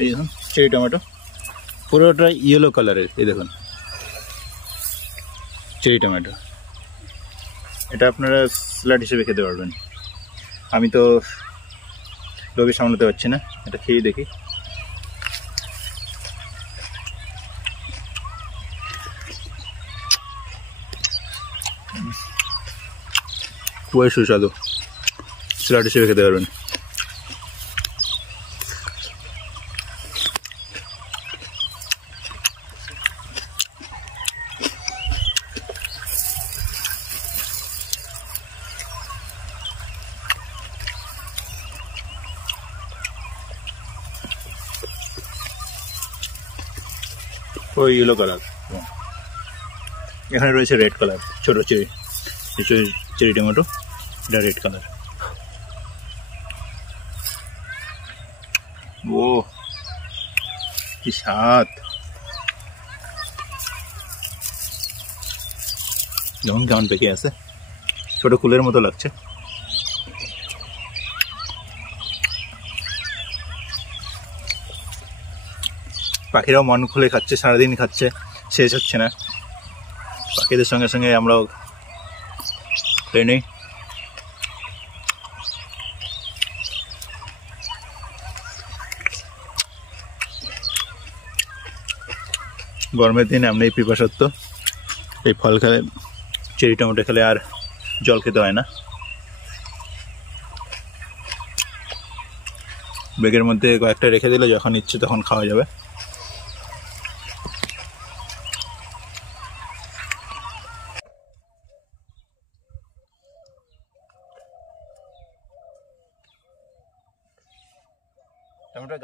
এই দেখুন cherry tomato, পুরোটা ইয়েলো কালারের। এই দেখুন চেরি টমেটো, এটা আপনারা স্যালাড হিসেবে খেতে পারবেন। আমি তো লোভে সামলাতে পারছি না, এটা খেয়ে দেখি। খুবই সুস্বাদু, স্যালাড হিসেবে খেতে পারবেন। ওই ইয়েলো কালার, এখানে রয়েছে রেড কালার, ছোটো চেরি চেরি টমেটো, এটা রেড কালার। ও কি স্বাদ, যেমন কেমন পেকে আছে, ছোট কুলের মতো লাগছে। পাখিরাও মন খুলে খাচ্ছে, সারাদিন খাচ্ছে, শেষ হচ্ছে না। পাখিদের সঙ্গে সঙ্গে আমরাও খেয়ে নেই। গরমের দিনে এমনি পিপাসার্থ, এই ফল খেলে, চেরি টমেটো খেলে আর জল খেতে হয় না। ব্যাগের মধ্যে কয়েকটা রেখে দিলে যখন ইচ্ছে তখন খাওয়া যাবে। টমেটো গাছ